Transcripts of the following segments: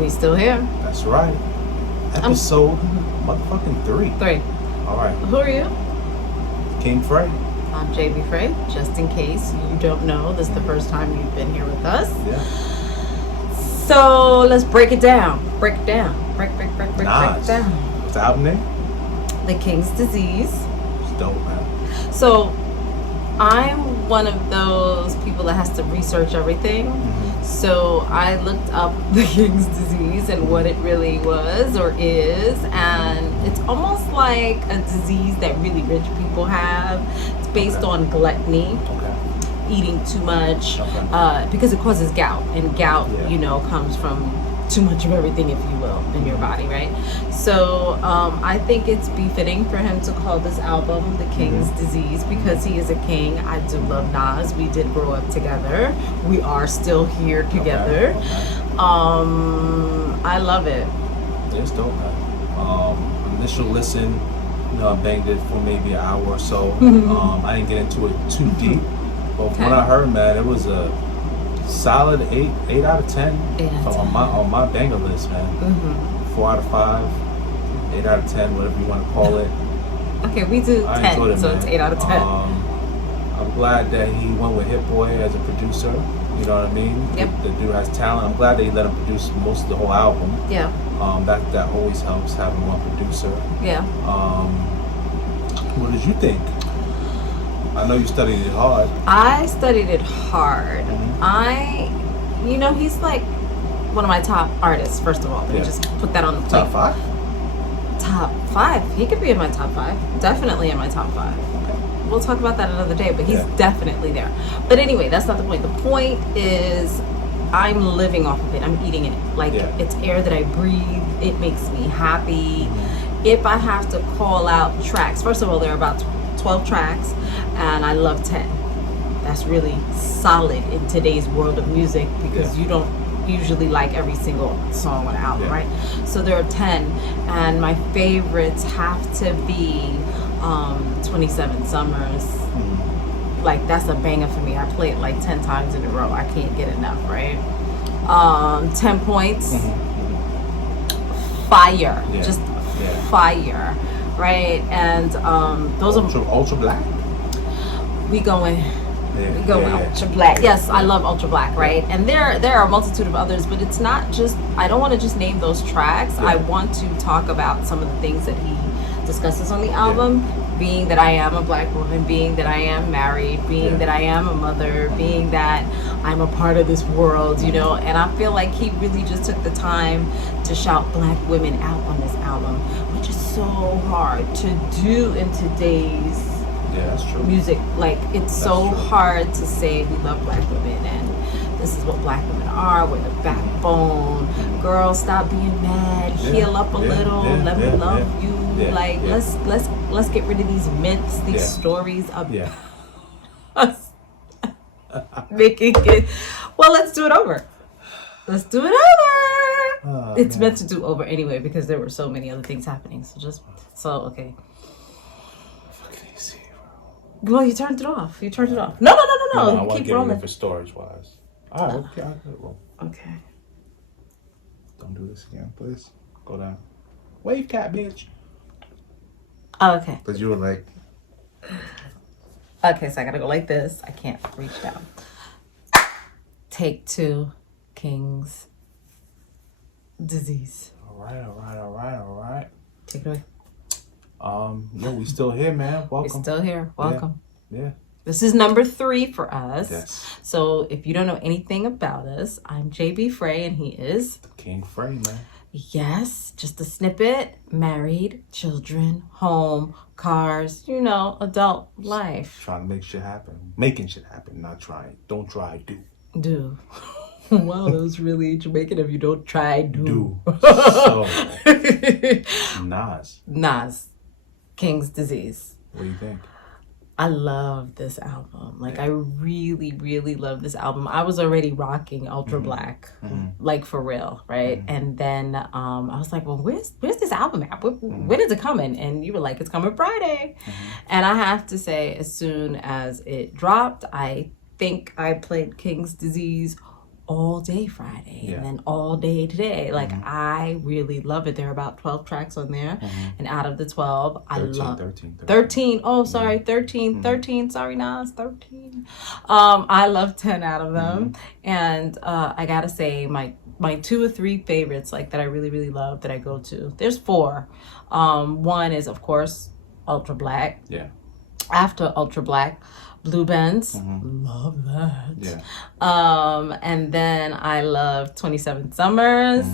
We still here. That's right. Episode motherfucking 3. 3. All right. Who are you? King Fray. I'm JB Fray. Just in case you don't know, this is the first time you've been here with us. Yeah. So let's break it down. Break it down. Break it down. What's the album name? The King's Disease. It's dope, man. So I'm one of those people that has to research everything. Mm-hmm. So I looked up the King's Disease and what it really was or is, and it's almost like a disease that really rich people have. It's based on gluttony, eating too much, because it causes gout, and gout, comes from too much of everything, if you will, in your body, right? So I think it's befitting for him to call this album The King's Disease, because he is a king. I do love Nas. We did grow up together. We are still here together. I love it. It's dope, man. Initial listen, I banged it for maybe an hour or so. I didn't get into it too deep, but from what I heard, man, it was a solid 8 out of 10 on my banger list, man. 4 out of 5, 8 out of 10, whatever you want to call it. Okay, we do 10, so it's 8 out of 10. I'm glad that he went with Hit Boy as a producer. You know what I mean? Yep. The dude has talent. I'm glad that he let him produce most of the whole album. Yeah. That always helps, having one producer. Yeah. What did you think? I know you studied it hard. I studied it hard. He's like one of my top artists, first of all. Let me just put that on the plate. Top 5? Top 5. He could be in my top 5. Definitely in my top 5. Okay. We'll talk about that another day, but he's definitely there. But anyway, that's not the point. The point is I'm living off of it. I'm eating it. Like, it's air that I breathe. It makes me happy. If I have to call out tracks, first of all, there are about 12 tracks, and I love 10. That's really solid in today's world of music, because you don't usually like every single song on an album, right? So there are 10, and my favorites have to be 27 Summers. Like, that's a banger for me. I play it like 10 times in a row. I can't get enough, right? 10 Points. Fire. Just fire, right? And those Ultra Black. We going Ultra Black. Yes, I love Ultra Black, right? And there are a multitude of others, but it's not just, I don't want to just name those tracks. I want to talk about some of the things that he discusses on the album, being that I am a black woman, being that I am married, being that I am a mother, being that I'm a part of this world, and I feel like he really just took the time to shout black women out on this album, which is so hard to do in today's that's true. music. Like, it's so hard to say we love black women and this is what black women are. We're the backbone. Girl, stop being mad. Heal up a little. Let me love you. Let's get rid of these myths, these stories of us making it. Well, let's do it over. Let's do it over. It's meant to do over anyway, because there were so many other things happening. Okay. Well, you turned it off. No. I want to get rolling. it for storage wise. All right, okay, I'll get it roll. Okay. Don't do this again, please. Go down. Wave cat, bitch. Oh, okay. Because you were like. Okay, so I gotta go like this. I can't reach down. Take 2, King's Disease. All right. Take it away. We still here, man. Welcome. We're still here. Welcome. Yeah. This is number 3 for us. Yes. So if you don't know anything about us, I'm JB Fray, and he is King Fray, man. Yes, just a snippet. Married, children, home, cars, adult life. Trying to make shit happen. Making shit happen, not trying. Don't try, do. Do. Wow, that was really Jamaican of you. Don't try, do. So, Nas. King's Disease. What do you think? I love this album. Like, I really, really love this album. I was already rocking Ultra Black, like, for real, right? And then I was like, well, where's this album at? When is it coming? And you were like, it's coming Friday. And I have to say, as soon as it dropped, I think I played King's Disease All Day Friday, Yeah. and then All Day Today. Like, Mhm. I really love it. There are about 12 tracks on there. Mhm. And out of the 12, I 13, love 13. 13. Oh, sorry, 13. Mhm. 13. Sorry, Nas, 13. I love 10 out of them. And I gotta say, my 2 or 3 favorites, like, that I really, really love that I go to. There's 4. One is, of course, Ultra Black. Yeah. After Ultra Black, Blue Benz. Mhm. Love that. Yeah. And then I love 27 Summers.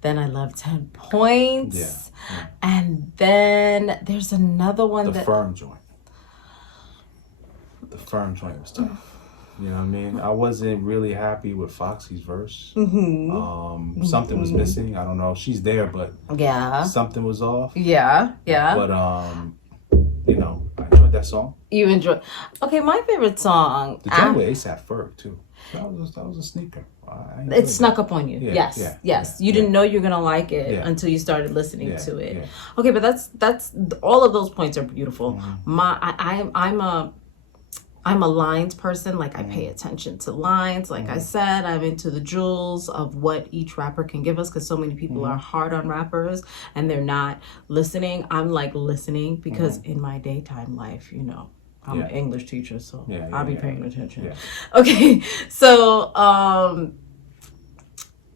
Then I love 10 Points. Yeah. And then there's another one The Firm joint. The Firm joint was tough. You know what I mean? I wasn't really happy with Foxy's verse. Something was missing. I don't know. She's there, but yeah, something was off. Yeah. But you know, I enjoyed that song. You enjoy? Okay, my favorite song. The joint with ASAP Ferg too. That was a sneaker. It snuck up on you. Yeah, yes. You didn't know you were gonna like it until you started listening to it. Yeah. Okay, but that's all of those points are beautiful. I'm a lines person. Like, I pay attention to lines. Like I said, I'm into the jewels of what each rapper can give us, because so many people are hard on rappers and they're not listening. I'm like listening because in my daytime life, you know, I'm an English teacher, so I'll be paying attention. Yeah. Okay, so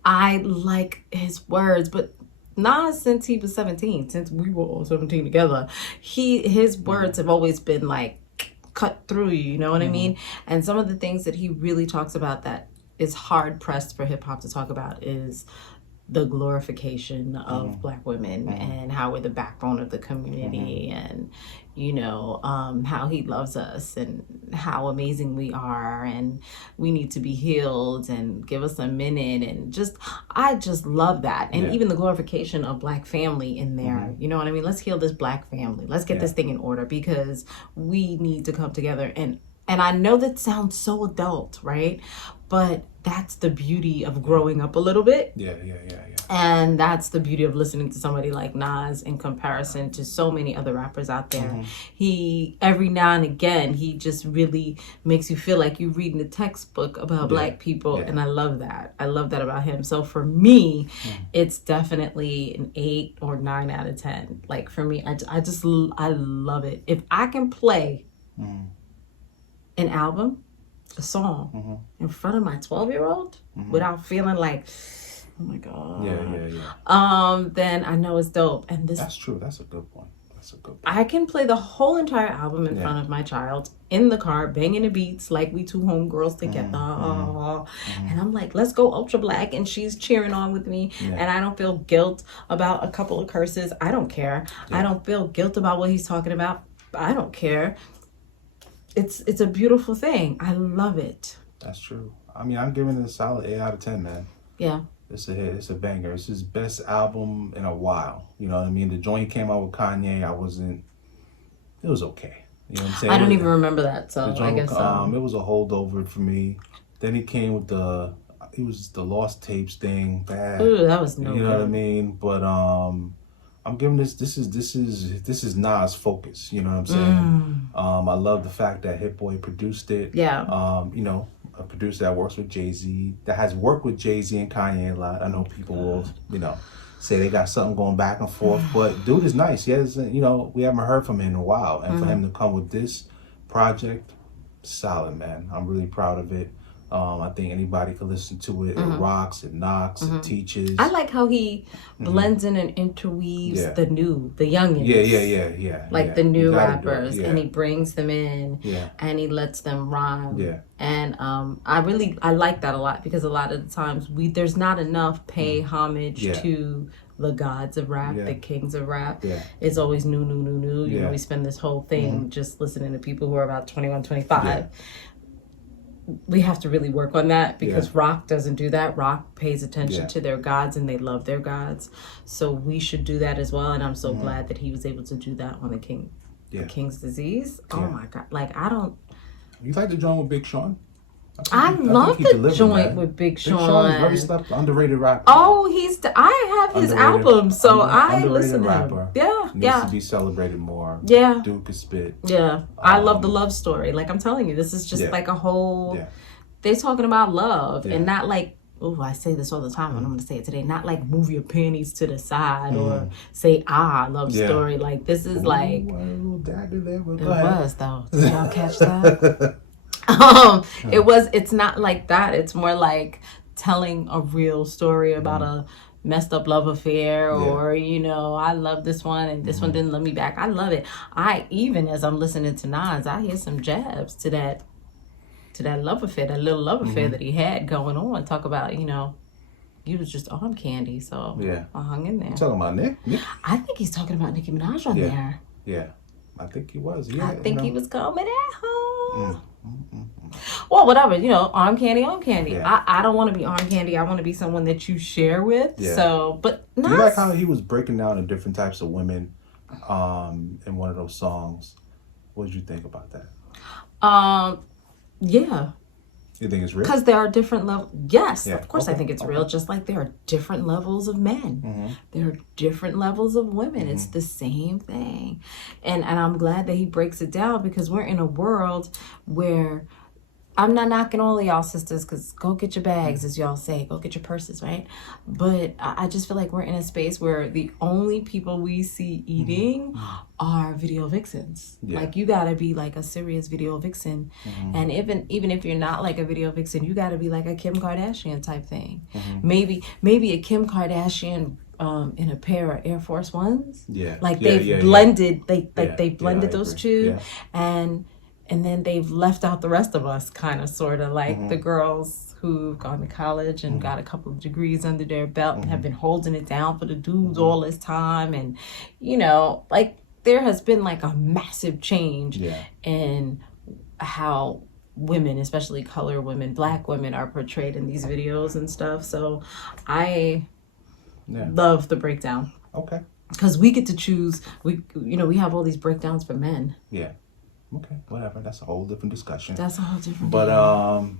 I like his words, but Nas, since he was 17, since we were all 17 together, his words have always been like cut through you know what I mean? And some of the things that he really talks about that is hard pressed for hip hop to talk about is the glorification of Black women and how we're the backbone of the community, and you know, how he loves us and how amazing we are, and we need to be healed, and give us a minute, and I just love that. And even the glorification of Black family in there, you know what I mean? Let's heal this Black family. Let's get this thing in order, because we need to come together. And I know that sounds so adult, right? But that's the beauty of growing up a little bit. Yeah. And that's the beauty of listening to somebody like Nas in comparison to so many other rappers out there. He, every now and again, he just really makes you feel like you're reading a textbook about Black people. And I love that. I love that about him. So for me, it's definitely an 8 or 9 out of 10. Like, for me, I love it. If I can play an album, a song, in front of my 12-year-old without feeling like, oh my God. Then I know it's dope. And that's true. That's a good point. I can play the whole entire album in front of my child in the car, banging the beats like we two homegirls together. And I'm like, let's go Ultra Black. And she's cheering on with me. And I don't feel guilt about a couple of curses. I don't care. I don't feel guilt about what he's talking about. I don't care. It's a beautiful thing. I love it. That's true. I mean, I'm giving it a solid 8 out of 10, man. Yeah. It's a hit. It's a banger. It's his best album in a while. You know what I mean? The joint came out with Kanye. It was okay. You know what I'm saying? I don't even remember that, so I guess it was a holdover for me. Then he came with the Lost Tapes thing. Bad. Ooh, that was no good. You know what I mean? But I'm giving this is Nas' focus, you know what I'm saying? I love the fact that Hit Boy produced it. Yeah. You know, a producer that works with Jay-Z, that has worked with Jay-Z and Kanye a lot. I know people will, you know, say they got something going back and forth, but dude is nice. He has, you know, we haven't heard from him in a while, and for him to come with this project, solid, man. I'm really proud of it. I think anybody could listen to it. It rocks, it knocks, it teaches. I like how he blends in and interweaves the youngins. Yeah. Like the new rappers, and he brings them in, and he lets them rhyme. Yeah. And I like that a lot, because a lot of the times there's not enough pay homage to the gods of rap, the kings of rap. Yeah. It's always new. You know, we spend this whole thing just listening to people who are about 21, 25. Yeah. We have to really work on that, because rock doesn't do that. Rock pays attention to their gods, and they love their gods. So we should do that as well. And I'm so glad that he was able to do that on the King's Disease. Oh my God. Like, You like the joint with Big Sean? I love the joint with Big Sean. Big Sean is very slept, underrated rapper. Oh, I have his album, so I listen to him. Rapper. Yeah, needs to be celebrated more. Yeah. Dude could spit. Yeah. I love the love story. Like, I'm telling you, this is just like a whole... They're talking about love and not like oh, I say this all the time, and I'm going to say it today. Not like move your panties to the side or say love story. Like this is like a little dagger there, but it go ahead. was though. Did y'all catch that? It's not like that. It's more like telling a real story about a messed up love affair, or I love this one and this one didn't love me back. I love it. Even as I'm listening to Nas, I hear some jabs to that love affair, that little love affair that he had going on. Talk about, he was just arm candy, so I hung in there. You talking about Nick? I think he's talking about Nicki Minaj on there. Yeah, I think he was. Yeah, I think he was coming at home. Well, whatever, arm candy. Yeah. I don't want to be arm candy. I want to be someone that you share with. Yeah. So, but Nas, you like how he was breaking down the different types of women in one of those songs. What did you think about that? Yeah. You think it's real? Because there are different levels. Yes, of course I think it's real. Just like there are different levels of men. There are different levels of women. It's the same thing. And I'm glad that he breaks it down, because we're in a world where, I'm not knocking all of y'all sisters, because go get your bags, as y'all say. Go get your purses, right? But I just feel like we're in a space where the only people we see eating are video vixens. Yeah. Like, you gotta be like a serious video vixen. And even if you're not like a video vixen, you gotta be like a Kim Kardashian type thing. Maybe a Kim Kardashian in a pair of Air Force Ones. Yeah. Like they've blended, they blended those two. Yeah. And then they've left out the rest of us, kind of, sort of, like the girls who've gone to college and got a couple of degrees under their belt and have been holding it down for the dudes all this time. And, like, there has been, like, a massive change in how women, especially colored women, Black women, are portrayed in these videos and stuff. So I love the breakdown. Okay. Because we get to choose. We have all these breakdowns for men. Yeah. Okay, whatever. That's a whole different discussion. That's a whole different. But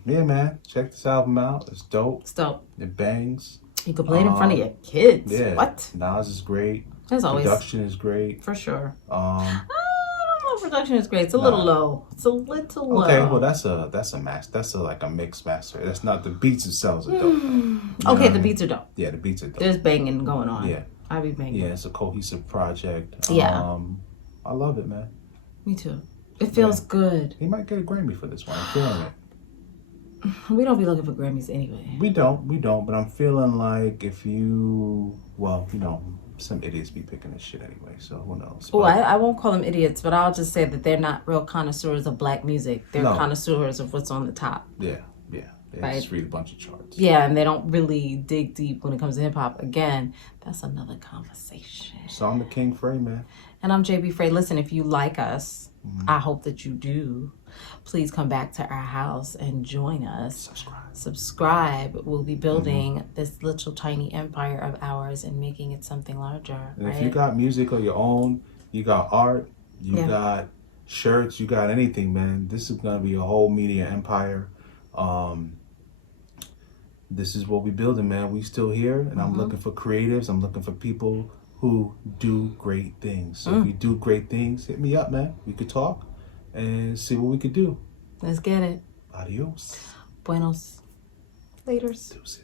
yeah, man, check this album out. It's dope. It's dope. It bangs. You can play it in front of your kids. Yeah. What? Nas is great. As always. Production is great. For sure. I don't know. Production is great. It's a little low. It's a little low. Okay, well that's a max. That's like a mixed master. That's not the beats themselves are dope. Okay, the beats are dope. Yeah, the beats are dope. There's banging going on. Yeah, I be banging. Yeah, it's a cohesive project. Yeah. I love it, man. Me too. It feels good. He might get a Grammy for this one. I'm feeling it. We don't be looking for Grammys anyway. We don't. But I'm feeling like some idiots be picking this shit anyway. So who knows? Oh, I won't call them idiots, but I'll just say that they're not real connoisseurs of Black music. They're connoisseurs of what's on the top. Yeah. They just read a bunch of charts. Yeah, and they don't really dig deep when it comes to hip hop. Again, that's another conversation. So I'm the King Fray, man. And I'm JB Fray. Listen, if you like us, I hope that you do. Please come back to our house and join us. Subscribe. We'll be building this little tiny empire of ours and making it something larger. And if you got music of your own, you got art, you got shirts, you got anything, man, this is going to be a whole media empire. This is what we're building, man. We still here, and I'm looking for creatives. I'm looking for people who do great things. So if you do great things, hit me up, man. We could talk and see what we could do. Let's get it. Adios. Buenos. Laters. Deuces.